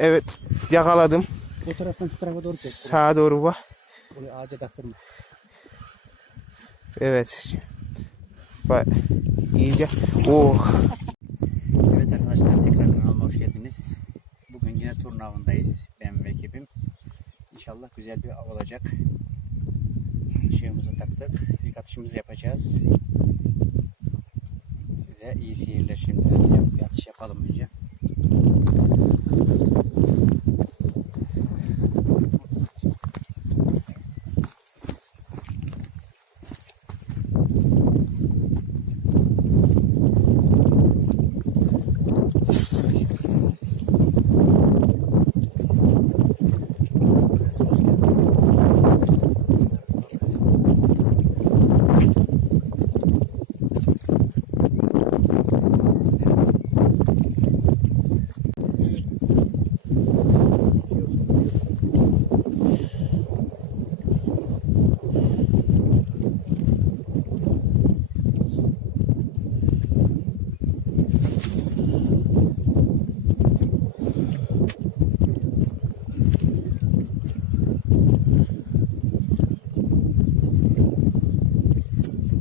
Evet yakaladım. Bu taraftan şu tarafa doğru çek. Sağa doğru bak. Buraya ağaca taktırma. Evet. Bak iyice. Oh. Evet arkadaşlar tekrar kanalıma hoş geldiniz. Bugün yine turun avındayız. Ben ve ekibim. İnşallah güzel bir av olacak. Işığımızı taktık. İlk atışımızı yapacağız. Size iyi seyirler şimdi. Bir atış yapalım önce.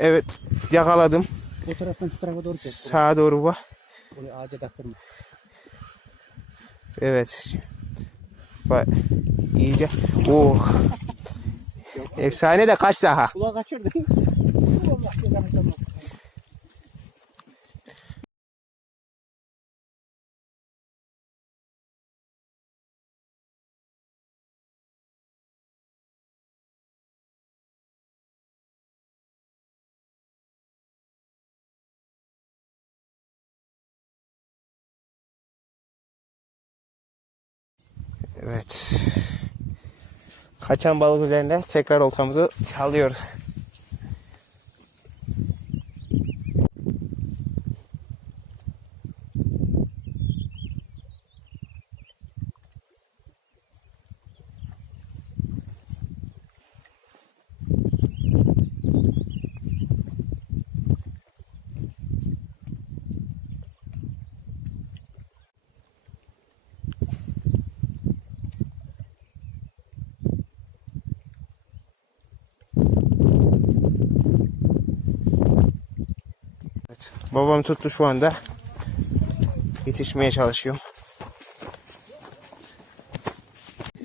Evet yakaladım. Bu taraftan şu tarafa doğru çek. Sağa doğru bak. Buraya ağaca taktırma. Evet. Bak iyice. Oh. Efsane de kaç daha? Kulağı kaçırdın. Allah belanı Evet. Kaçan balık üzerinde tekrar oltamızı sallıyoruz. Evet. Babam tuttu şu anda. Yetişmeye çalışıyor.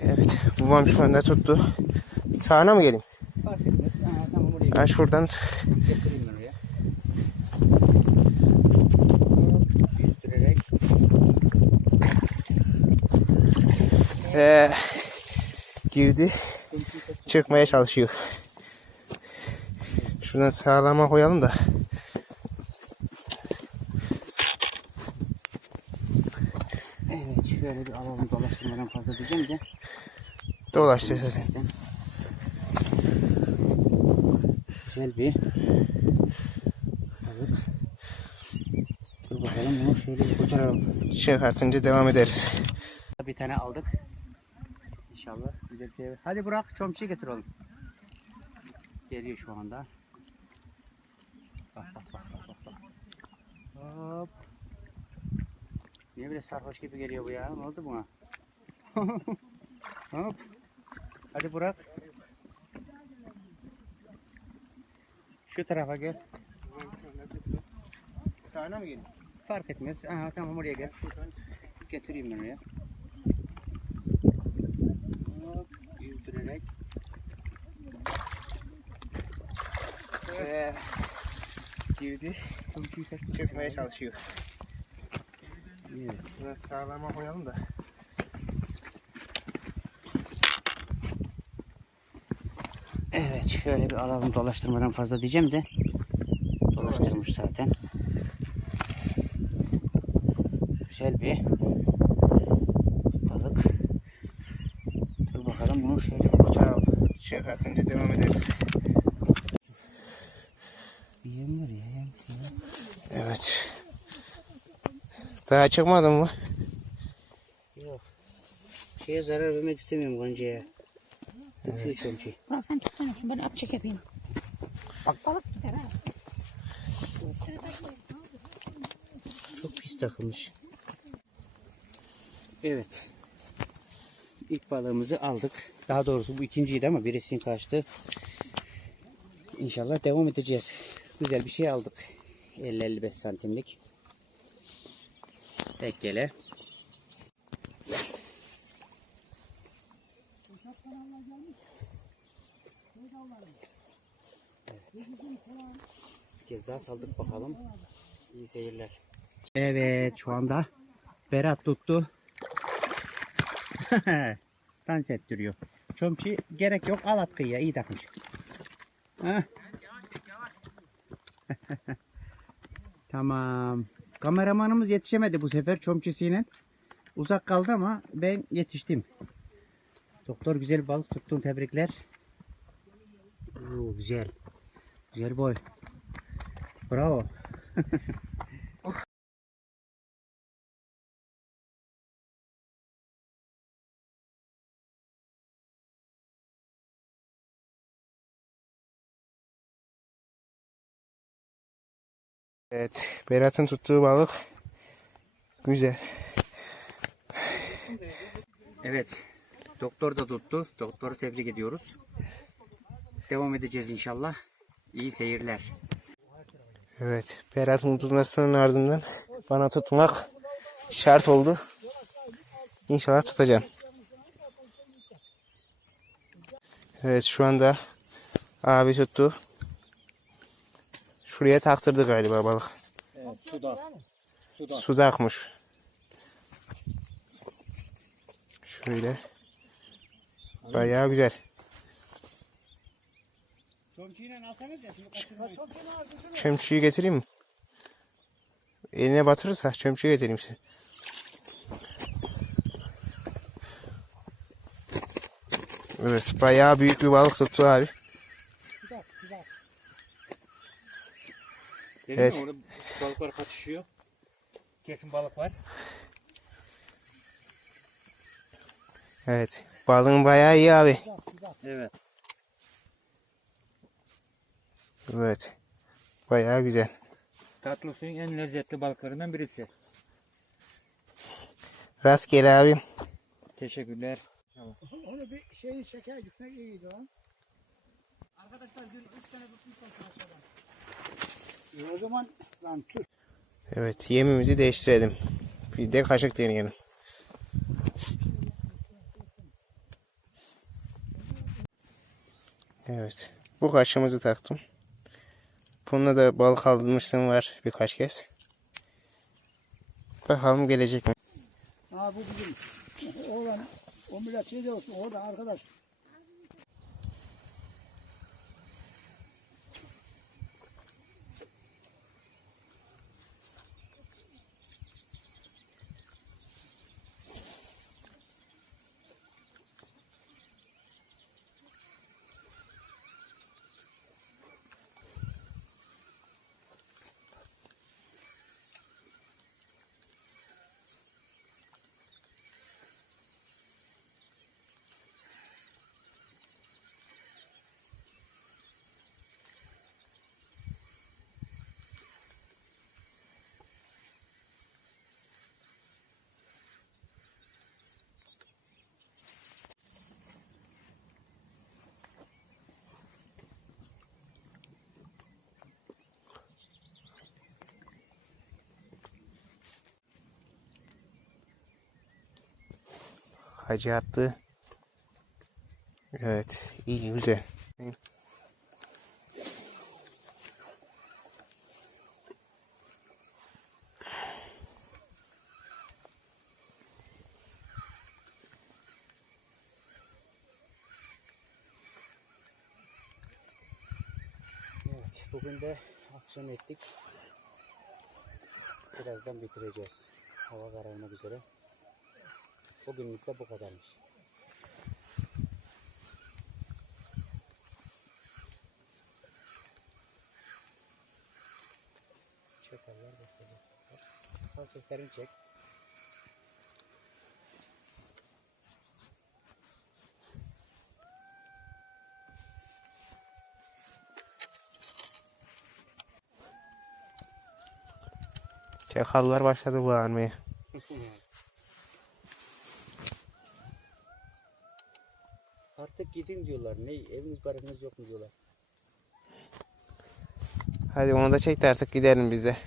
Evet. Babam şu anda tuttu. Sağına mı geleyim? Ben şuradan eee, girdi. Çıkmaya çalışıyor. Şuradan sağlama koyalım da. Evet şöyle bir alalım dolaştırmadan fazla diyeceğim de. Dolaştı zaten. Güzel bir balık. Dur bakalım bunu şöyle kurtaralım. Çıkartınca devam ederiz. Bir tane aldık. İnşallah güzel bir şey. Hadi bırak çomçu getir oğlum. Geliyor şu anda. Bak bak bak bak bak. bak. Hop. Niye böyle sarhoş gibi geliyor bu ya? Ne oldu buna? Hop. Hadi bırak. Şu tarafa gel. Sağına mı gelin? Fark etmez. Aha tamam oraya gel. Getireyim ben oraya. Yüzdürerek. Ee, girdi. Çökmeye çalışıyor. Evet. Biraz sağlama koyalım da. Evet şöyle bir alalım dolaştırmadan fazla diyeceğim de dolaştırmış zaten. Güzel bir balık. Dur bakalım bunu şöyle Kurtaralım. Çıkartınca devam ederiz. Bir yem var ya yem. Evet. Daha çıkmadın mı? Yok. Şeye zarar vermek istemiyorum Gonca'ya. Evet. Şey. Bırak sen tutsana şunu ben at çek yapayım. Bak balık gider ha. Çok pis takılmış. Evet. İlk balığımızı aldık. Daha doğrusu bu ikinciydi ama birisinin kaçtı. İnşallah devam edeceğiz. Güzel bir şey aldık. 50-55 santimlik. Tek Bir kez daha saldık bakalım. İyi seyirler. Evet şu anda Berat tuttu. Dans ettiriyor. Çomçi gerek yok al at kıyıya iyi takmış. Tamam. Kameramanımız yetişemedi bu sefer çomçisiyle. Uzak kaldı ama ben yetiştim. Doktor güzel balık tuttun tebrikler. Oo, güzel. Güzel boy. Bravo. Evet. Berat'ın tuttuğu balık. Güzel. Evet. Doktor da tuttu. Doktoru tebrik ediyoruz. Devam edeceğiz inşallah. İyi seyirler. Evet. Berat'ın tutmasının ardından bana tutmak şart oldu. İnşallah tutacağım. Evet şu anda abi tuttu. Şuraya taktırdı galiba balık. Evet, suda. Suda. Suda akmış. Şöyle. Bayağı güzel. Çomçiyle alsanız ya şimdi kaçırmayın. Çömçüyü getireyim mi? Eline batırırsa çömçüyü getireyim size. Evet bayağı büyük bir balık tuttu abi. Dedim Evet. orada balıklar kaçışıyor. Kesin balık var. Evet balığın bayağı iyi abi. Evet. Evet bayağı güzel. Tatlı suyun en lezzetli balıklarından birisi. Rastgele abim. Teşekkürler. Onu bir şeyin şeker gitmek iyiydi lan. Arkadaşlar bir üç tane tutmuş olsun. E o zaman lan tüh. Evet yemimizi değiştirelim. Bir de kaşık deneyelim. Evet. Bu kaşığımızı taktım. Bununla da balık almışlığım var birkaç kez. Bakalım gelecek mi? Ha bu bizim oğlan o millet şey de olsun orada arkadaş. Hacı attı. Evet. iyi güzel. Evet, bugün de akşam ettik. Birazdan bitireceğiz. Hava kararmak üzere. Bugünlük de bu kadarmış. Çakallar başladı. Sal seslerini çek. Çakallar başladı bağırmaya. Artık gidin diyorlar. Ne eviniz barınız yok mu diyorlar. Hadi onu da çek de artık gidelim bize.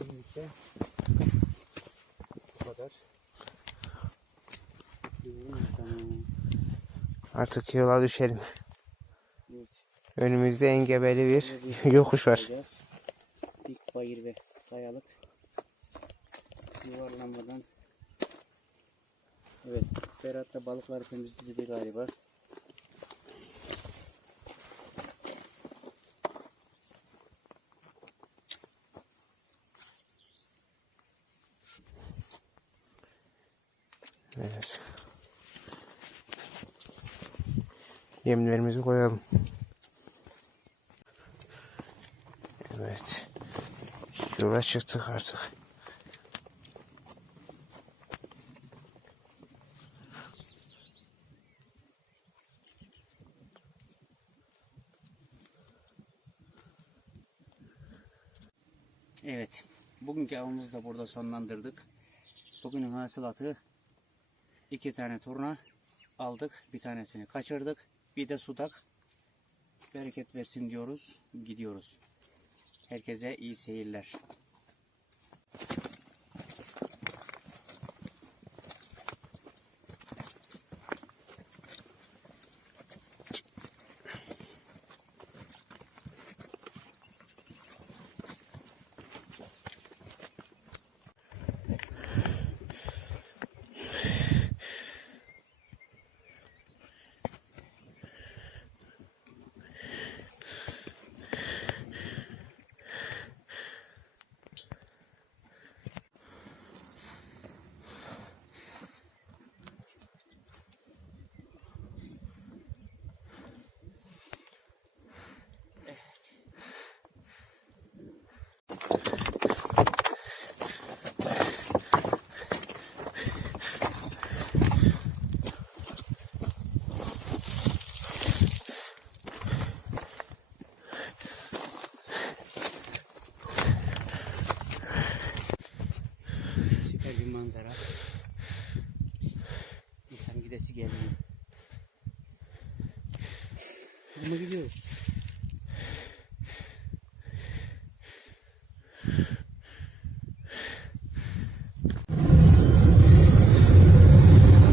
Bugünlükte bu kadar. Tamam. Artık yola düşelim. Evet. Önümüzde engebeli bir yokuş var. Dik bayır ve kayalık. Yuvarlanmadan. Evet. Ferhat da balıkları temizledi galiba. Evet. Yemlerimizi koyalım. Evet. Yola çıktık artık. Evet. Bugünkü avımızı da burada sonlandırdık. Bugünün hasılatı iki tane turna aldık. Bir tanesini kaçırdık. Bir de sudak. Bereket versin diyoruz. Gidiyoruz. Herkese iyi seyirler. İnsan gidesi gelmiyor. Ama gidiyoruz.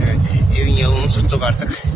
Evet. Evin yolunu tuttuk artık.